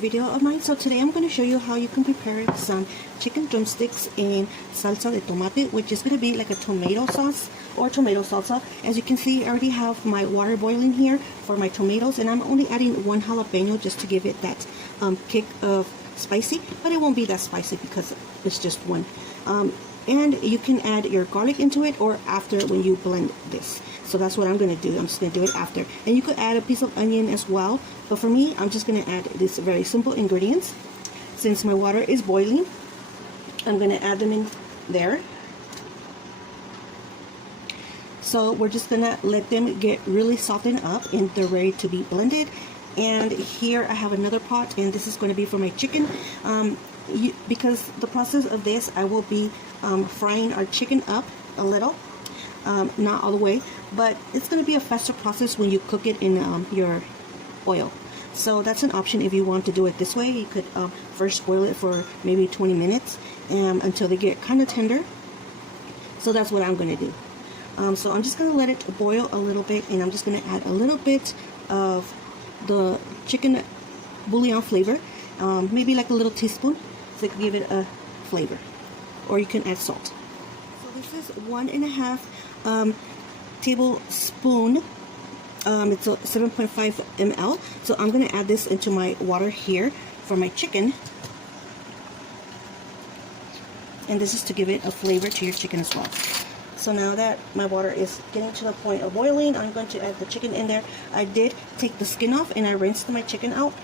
video of mine. So today I'm going to show you how you can prepare some chicken drumsticks in salsa de tomate, which is going to be like a tomato sauce or tomato salsa. As you can see, I already have my water boiling here for my tomatoes, and I'm only adding one jalapeno just to give it that kick of spicy, but it won't be that spicy because it's just one. And you can add your garlic into it or after when you blend this. So that's what I'm going to do. I'm just going to do it after. And you could add a piece of onion as well. But for me, I'm just going to add these very simple ingredients. Since my water is boiling, I'm going to add them in there. So we're just going to let them get really softened up and they're ready to be blended. And here I have another pot, and this is going to be for my chicken. Because the process of this, I will be frying our chicken up a little, not all the way, but it's going to be a faster process when you cook it in your oil. So that's an option if you want to do it this way. You could first boil it for maybe 20 minutes until they get kind of tender. So that's what I'm going to do. So I'm just going to let it boil a little bit, and I'm just going to add a little bit of the chicken bouillon flavor, maybe like a little teaspoon, to give it a flavor. Or you can add salt. So this is 1.5 tablespoon. It's a 7.5 ml. So I'm going to add this into my water here for my chicken. And this is to give it a flavor to your chicken as well. So now that my water is getting to the point of boiling, I'm going to add the chicken in there. I did take the skin off and I rinsed my chicken out.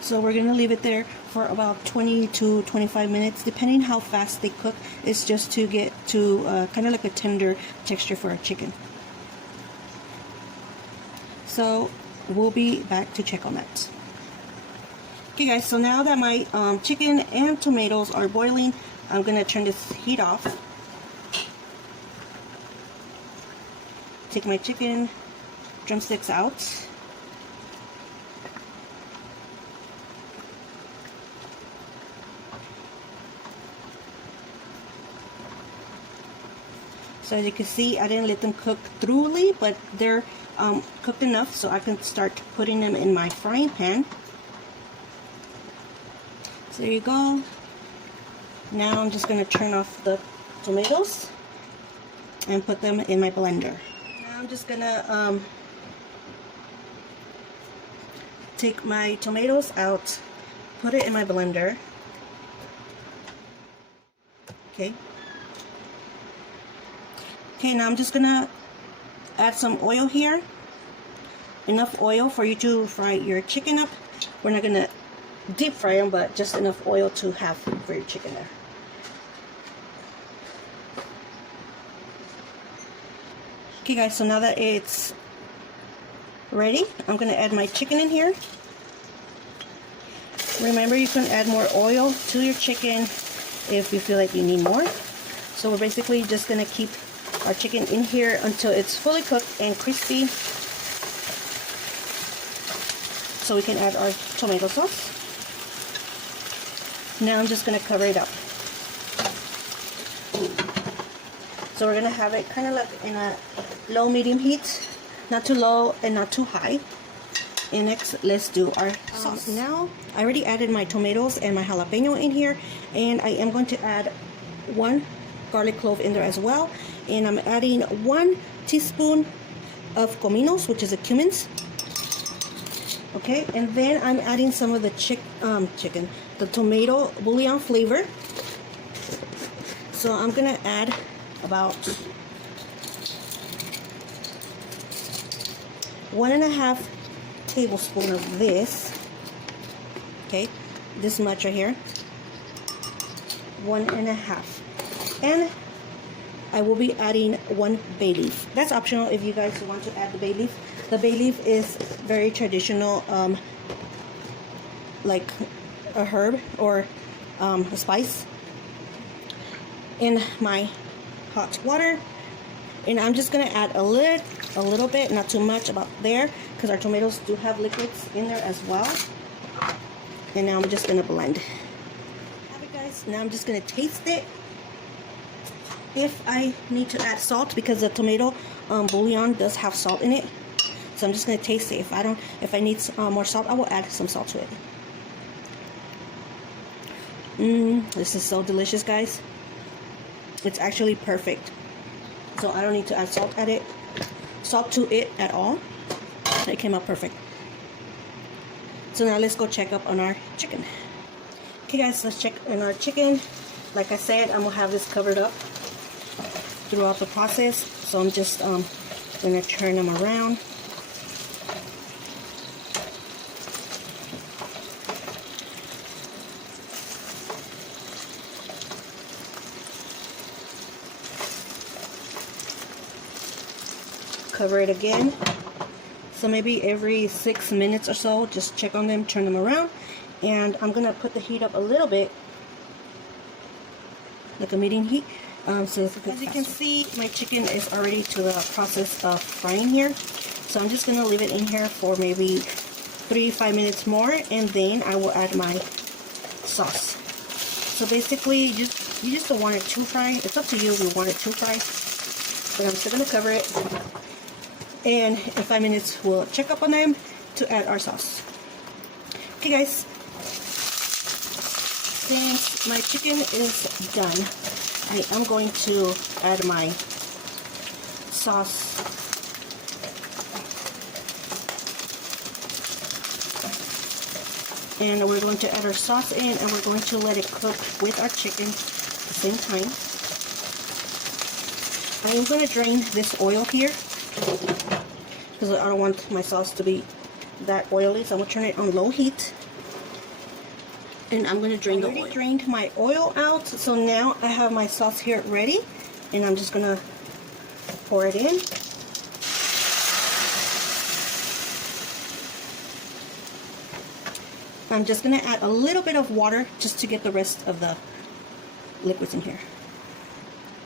So we're going to leave it there for about 20 to 25 minutes, depending how fast they cook. It's just to get to kind of like a tender texture for our chicken. So we'll be back to check on that. Okay guys, so now that my chicken and tomatoes are boiling, I'm going to turn this heat off. Take my chicken drumsticks out. So as you can see, I didn't let them cook thoroughly, but they're cooked enough so I can start putting them in my frying pan. So there you go. Now I'm just going to turn off the tomatoes and put them in my blender. Now I'm just going to take my tomatoes out, put it in my blender. Okay. Okay, now I'm just gonna add some oil here. Enough oil for you to fry your chicken up. We're not gonna deep fry them, but just enough oil to have for your chicken there. Okay guys, so now that it's ready, I'm gonna add my chicken in here. Remember, you can add more oil to your chicken if you feel like you need more. So we're basically just gonna keep our chicken in here until it's fully cooked and crispy, so we can add our tomato sauce. Now I'm just going to cover it up. So we're going to have it kind of like in a low medium heat, not too low and not too high. And next, let's do our sauce. Now I already added my tomatoes and my jalapeno in here, and I am going to add 1 garlic clove in there as well. And I'm adding 1 teaspoon of Cummins, which is a Cummins. Okay, and then I'm adding some of the the tomato bouillon flavor. So I'm gonna add about 1.5 tablespoon of this. Okay, this much right here. 1.5. And I will be adding 1 bay leaf. That's optional if you guys want to add the bay leaf. The bay leaf is very traditional, like a herb or a spice in my hot water. And I'm just gonna add a little bit, not too much, about there, because our tomatoes do have liquids in there as well. And now I'm just gonna blend. Have it, guys. Now I'm just gonna taste it. if I need to add salt, because the tomato bouillon does have salt in it. So I'm just going to taste it. If I need more salt, I will add some salt to it. This is so delicious, guys. It's actually perfect. So I don't need to add salt to it at all. It came out perfect. So now let's go check up on our chicken. Okay, guys, let's check on our chicken. Like I said, I'm gonna have this covered up throughout the process. So I'm just gonna turn them around. Cover it again. So maybe every 6 minutes or so, just check on them, turn them around. And I'm gonna put the heat up a little bit, like a medium heat. So as you can see, my chicken is already to the process of frying here. So I'm just gonna leave it in here for maybe 3-5 minutes more, and then I will add my sauce. So basically, you just don't want it too fry. It's up to you if you want it too fry. But I'm still gonna cover it. And in 5 minutes, we'll check up on them to add our sauce. Okay, guys. Since my chicken is done, I am going to add my sauce. And we're going to add our sauce in, and we're going to let it cook with our chicken at the same time. I am going to drain this oil here, because I don't want my sauce to be that oily, so I'm going to turn it on low heat. And I'm going to drain the oil. I already drained my oil out, so now I have my sauce here ready, and I'm just going to pour it in. I'm just going to add a little bit of water just to get the rest of the liquids in here.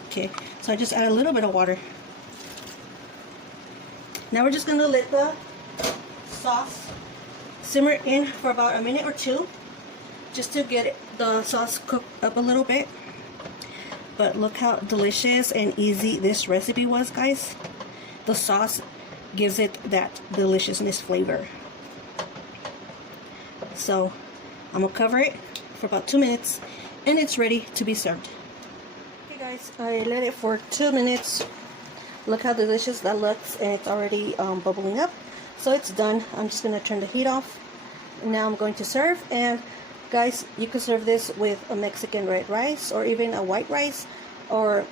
Okay, so I just add a little bit of water. Now we're just going to let the sauce simmer in for about a minute or two, just to get the sauce cooked up a little bit. But look how delicious and easy this recipe was, guys. The sauce gives it that deliciousness flavor. So I'm gonna cover it for about 2 minutes, and it's ready to be served. Okay, guys, I let it for 2 minutes. Look how delicious that looks, and it's already bubbling up. So it's done. I'm just gonna turn the heat off. Now I'm going to serve. And guys, you can serve this with a Mexican red rice, or even a white rice, or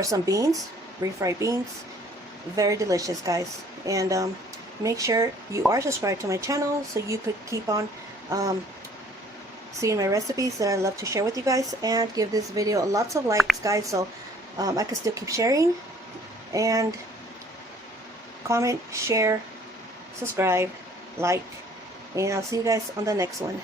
some beans, refried beans. Very delicious, guys. And make sure you are subscribed to my channel, so you could keep on seeing my recipes that I love to share with you guys. And give this video lots of likes, guys, so I can still keep sharing. And comment, share, subscribe, like, and I'll see you guys on the next one.